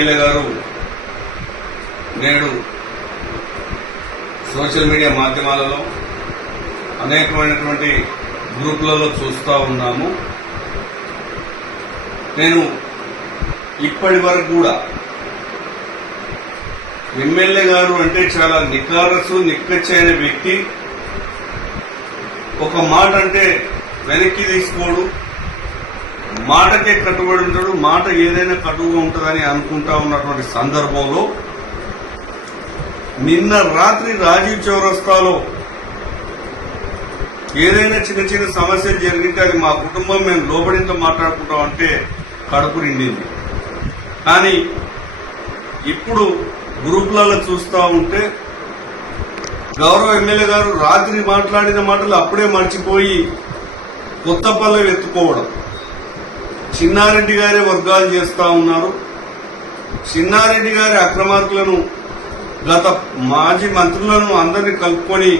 MLA గారు నేడు social media మాధ్యమాలలో అనేకమైనటువంటి గ్రూపులలో చూస్తూ ఉన్నాము. నేను ఇప్పటి వరకు కూడా ఎమ్మెల్యే గారు అంటే చాలా నికారసు నిక్కచ్చైన వ్యక్తి. ఒక మాట అంటే వెనక్కి తీసుకోడు. మాటకే కట్టుబడి ఉంటాడు మాట ఏదైనా కటువుగా ఉంటుందని అనుకుంటా ఉన్నటువంటి సందర్భంలో నిన్న రాత్రి రాజీవ్ చౌరస్తాలో ఏదైనా చిన్న చిన్న సమస్యలు జరిగితే అది మా కుటుంబం మేము లోబడింతో మాట్లాడుకుంటాం అంటే కడుపు నిండింది. కానీ ఇప్పుడు గ్రూపులలో చూస్తూ ఉంటే గౌరవ ఎమ్మెల్యే గారు రాత్రి మాట్లాడిన మాటలు అప్పుడే మర్చిపోయి కొత్త పల్లె ఎత్తుకోవడం. చిన్నారెడ్డి గారే వర్గాలు చేస్తా ఉన్నారు. చిన్నారెడ్డి గారి అక్రమార్కులను గత మాజీ మంత్రులను అందరినీ కలుపుకొని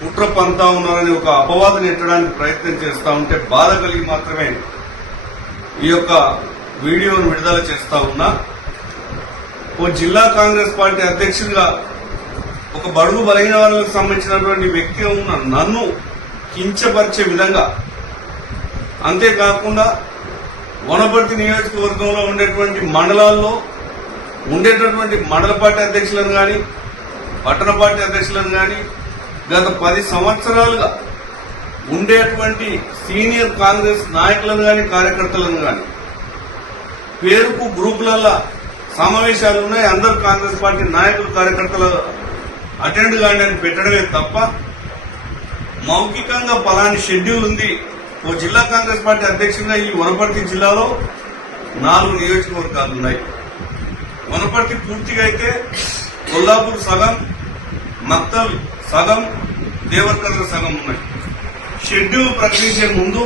కుట్ర పంతా ఉన్నారని ఒక అపవాదం ఎట్టడానికి ప్రయత్నం చేస్తా ఉంటే బాధ కలిగి మాత్రమే ఈ యొక్క వీడియోను విడుదల చేస్తా ఉన్నా. ఓ జిల్లా కాంగ్రెస్ పార్టీ అధ్యక్షుడిగా ఒక బడుగు బలహీన వర్గాలకు సంబంధించినటువంటి వ్యక్తి ఉన్న నన్ను కించపరిచే విధంగా అంతేకాకుండా వనపర్తి నియోజకవర్గంలో ఉండేటువంటి మండలాల్లో ఉండేటటువంటి మండల పార్టీ అధ్యక్షులను కానీ పట్టణ పార్టీ అధ్యక్షులను కానీ గత పది సంవత్సరాలుగా ఉండేటువంటి సీనియర్ కాంగ్రెస్ నాయకులను కానీ కార్యకర్తలను కానీ పేరుకు గ్రూపులలో సమావేశాలు ఉన్నాయి. అందరు కాంగ్రెస్ పార్టీ నాయకులు కార్యకర్తలు అటెండ్ కానీ అని పెట్టడమే తప్ప మౌఖికంగా పలాని షెడ్యూల్ ఉంది ఓ జిల్లా కాంగ్రెస్ పార్టీ అధ్యక్షుడిగా ఈ వనపర్తి జిల్లాలో నాలుగు నియోజకవర్గాలు ఉన్నాయి. వనపర్తి పూర్తిగా అయితే కొల్లాపూర్ సగం మక్తల్ సగం దేవరకద్ర సగం ఉన్నాయి. షెడ్యూల్ ప్రకటించే ముందు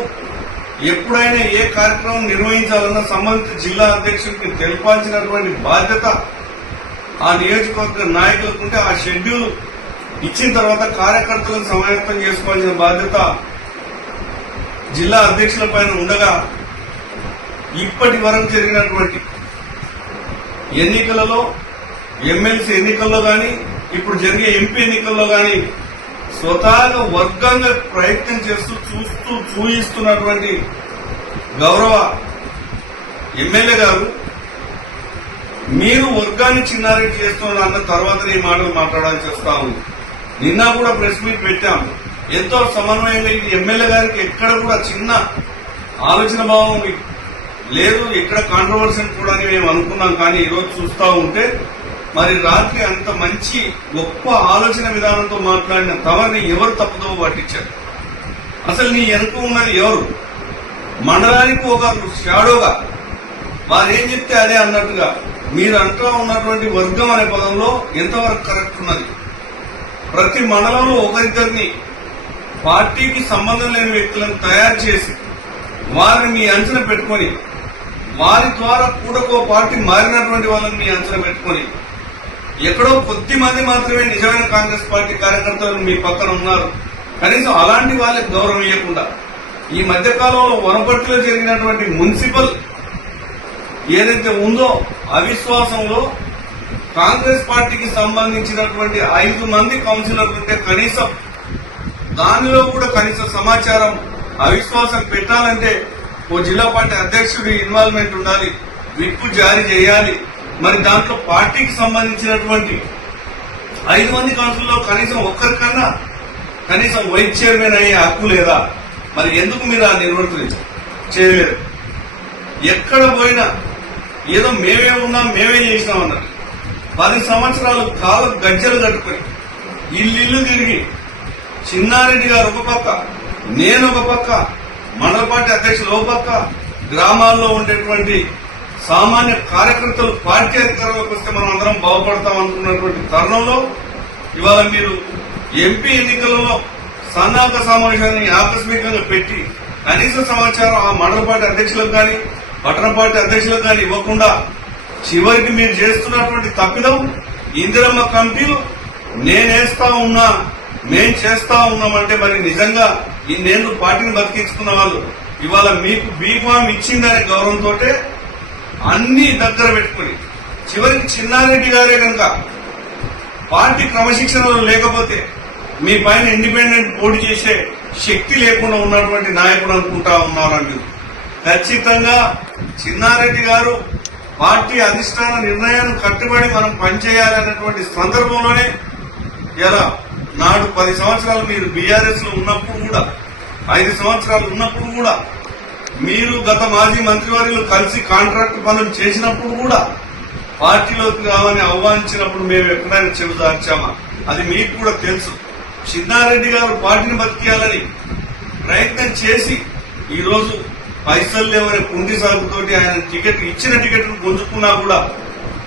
ఎప్పుడైనా ఏ కార్యక్రమం నిర్వహించాలన్నా సంబంధిత జిల్లా అధ్యక్షుడికి తెలిపాల్సినటువంటి బాధ్యత ఆ నియోజకవర్గ నాయకులకు ఉంటే ఆ షెడ్యూల్ ఇచ్చిన తర్వాత కార్యకర్తలను సమాయత్తం చేసుకోవాల్సిన బాధ్యత జిల్లా అధ్యక్షుల పైన ఉండగా ఇప్పటి వరకు జరిగినటువంటి ఎన్నికలలో ఎమ్మెల్సీ ఎన్నికల్లో కానీ ఇప్పుడు జరిగే ఎంపీ ఎన్నికల్లో కానీ స్వతహాగా వర్గంగా ప్రయత్నం చేస్తూ చూస్తూ చూయిస్తున్నటువంటి గౌరవ ఎమ్మెల్యే గారు మీరు వర్గాన్ని చిన్నారెడ్డి చేస్తున్నారు అన్న తర్వాత ఈ మాటలు మాట్లాడాల్సి వస్తా ఉంది. నిన్న కూడా ప్రెస్ మీట్ పెట్టాము. ఎంతో సమన్వయంగా ఇది ఎమ్మెల్యే గారికి ఎక్కడ కూడా చిన్న ఆలోచన భావం లేదు. ఎక్కడ కాంట్రవర్సీ కూడా మేము అనుకున్నాం. కానీ ఈరోజు చూస్తూ ఉంటే మరి రాత్రి అంత మంచి గొప్ప ఆలోచన విధానంతో మాట్లాడిన తమని ఎవరు తప్పుదో పట్టించారు? అసలు నీ వెనుక ఉన్నది ఎవరు? మండలానికి ఒక షాడోగా వారు ఏం చెప్తే అదే అన్నట్టుగా మీరు అంటూ ఉన్నటువంటి వర్గం అనే పదంలో ఎంతవరకు కరెక్ట్ ఉన్నది? ప్రతి మండలంలో ఒకరిద్దరిని పార్టీకి సంబంధం లేని వ్యక్తులను తయారు చేసి వారిని మీ అంచనా పెట్టుకొని వారి ద్వారా కూడకో పార్టీ మారినటువంటి వాళ్ళని మీ అంచనా పెట్టుకొని ఎక్కడో కొద్ది మంది మాత్రమే నిజమైన కాంగ్రెస్ పార్టీ కార్యకర్తలు మీ పక్కన ఉన్నారు. కనీసం అలాంటి వాళ్ళకి గౌరవం ఇవ్వకుండా ఈ మధ్య కాలంలో వనపర్తిలో జరిగినటువంటి మున్సిపల్ ఏదైతే ఉందో అవిశ్వాసంలో కాంగ్రెస్ పార్టీకి సంబంధించినటువంటి ఐదు మంది కౌన్సిలర్లు ఉంటే కనీసం దానిలో కూడా కనీస సమాచారం అవిశ్వాసం పెట్టాలంటే ఓ జిల్లా పార్టీ అధ్యక్షుడి ఇన్వాల్వ్మెంట్ ఉండాలి విప్పు జారీ చేయాలి. మరి దాంట్లో పార్టీకి సంబంధించినటువంటి ఐదు మంది కౌన్సిల్లో కనీసం ఒక్కరికన్నా కనీసం వైస్ చైర్మన్ అయ్యే హక్కు లేదా? మరి ఎందుకు మీరు ఆ నిర్వర్తన చేయలేరు ఎక్కడ పోయినా ఏదో మేమే ఉన్నాం మేమే చేసినాం అన్నారు. పది సంవత్సరాలు కాలం గజ్జలు కట్టుకొని ఇల్లు తిరిగి చిన్నారెడ్డి గారు ఒక పక్క నేను ఒక పక్క మండల పార్టీ అధ్యక్షులు ఒక పక్క గ్రామాల్లో ఉండేటువంటి సామాన్య కార్యకర్తలు పార్టీ అధికారంలోకి వస్తే మనం అందరం బాగుపడతాం అనుకున్నటువంటి తరుణంలో ఇవాళ మీరు ఎంపీ ఎన్నికలలో సన్నాహక సమావేశాన్ని ఆకస్మికంగా పెట్టి కనీస సమాచారం ఆ మండల పార్టీ అధ్యక్షులకు కానీ పట్టణ పార్టీ అధ్యక్షులకు కానీ ఇవ్వకుండా చివరికి మీరు చేస్తున్నటువంటి తప్పిదం ఇందిరమ్మ కమిటీలు నేనేస్తా ఉన్నా మేం చేస్తా ఉన్నామంటే మరి నిజంగా నేను పార్టీని బతికించుకున్న వాళ్ళు ఇవాళ మీకు బీఫామ్ ఇచ్చిందనే గౌరవంతో అన్ని దగ్గర పెట్టుకుని చివరికి చిన్నారెడ్డి గారే కనుక పార్టీ క్రమశిక్షణలో లేకపోతే మీ పైన ఇండిపెండెంట్ పోటీ చేసే శక్తి లేకుండా ఉన్నటువంటి నాయకుడు అనుకుంటా ఉన్నారండి. ఖచ్చితంగా చిన్నారెడ్డి గారు పార్టీ అధిష్టాన నిర్ణయాన్ని కట్టుబడి మనం పనిచేయాలనేటువంటి సందర్భంలోనే ఎలా నాడు పది సంవత్సరాలు మీరు బీఆర్ఎస్లో ఉన్నప్పుడు కూడా ఐదు సంవత్సరాలు ఉన్నప్పుడు కూడా మీరు గత మాజీ మంత్రివర్యులు కలిసి కాంట్రాక్ట్ పనులు చేసినప్పుడు కూడా పార్టీలోకి రావని ఆహ్వానించినప్పుడు మేము ఎక్కడైనా చెబుదార్చామా అది మీకు కూడా తెలుసు. చిన్నారెడ్డి గారు పార్టీని బతికేయాలని ప్రయత్నం చేసి ఈరోజు పైసలు లేవనే కుండి సాగుతోటి ఆయన టికెట్ ఇచ్చిన టికెట్ను గుంజుకున్నా కూడా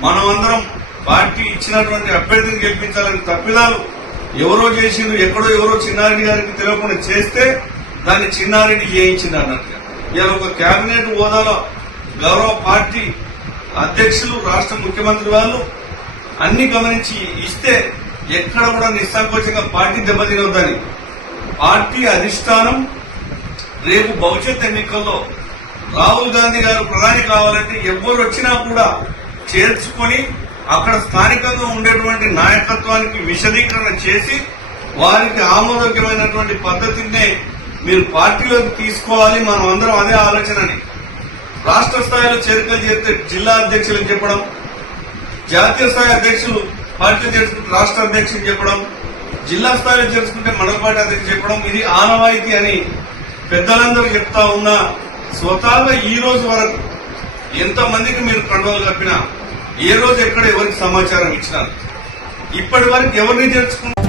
మనమందరం పార్టీ ఇచ్చినటువంటి అభ్యర్థిని గెలిపించాలని తప్పిదాలు ఎవరో చేసిండ్రు ఎక్కడో ఎవరో చిన్నారెడ్డి గారికి తెలియకుండా చేస్తే దాన్ని చిన్నారెడ్డి చేయించింది అన్నట్టుగా ఇలా ఒక కేబినెట్ హోదాలో గౌరవ పార్టీ అధ్యక్షులు రాష్ట్ర ముఖ్యమంత్రి వాళ్ళు అన్ని గమనించి ఇస్తే ఎక్కడ కూడా నిస్సంకోచంగా పార్టీ దెబ్బతినొద్దని. పార్టీ అధిష్టానం రేపు భవిష్యత్ ఎన్నికల్లో రాహుల్ గాంధీ గారు ప్రధాని కావాలంటే ఎవరు వచ్చినా కూడా చేర్చుకొని అక్కడ స్థానికంగా ఉండేటువంటి నాయకత్వానికి విశదీకరణ చేసి వారికి ఆమోదయోగ్యమైనటువంటి పద్ధతినే మీరు పార్టీలోకి తీసుకోవాలి మనం అందరం అదే ఆలోచనని. రాష్ట్ర స్థాయిలో చేరికలు చేస్తే జిల్లా అధ్యక్షులకు చెప్పడం జాతీయ స్థాయి అధ్యక్షులు పార్టీ చేర్చుకుంటే రాష్ట్ర అధ్యక్షులు చెప్పడం జిల్లా స్థాయిలో చేర్చుకుంటే మండల పార్టీ అధ్యక్షులు చెప్పడం ఇది ఆనవాయితీ అని పెద్దలందరూ చెప్తా ఉన్నా స్వతహాగా ఈ రోజు వరకు ఎంతమందికి మీరు కండువలు కప్పినా ఏ రోజు ఎక్కడ ఎవరికి సమాచారం ఇచ్చినారు ఇప్పటి వరకు ఎవరిని తెలుసుకున్నారు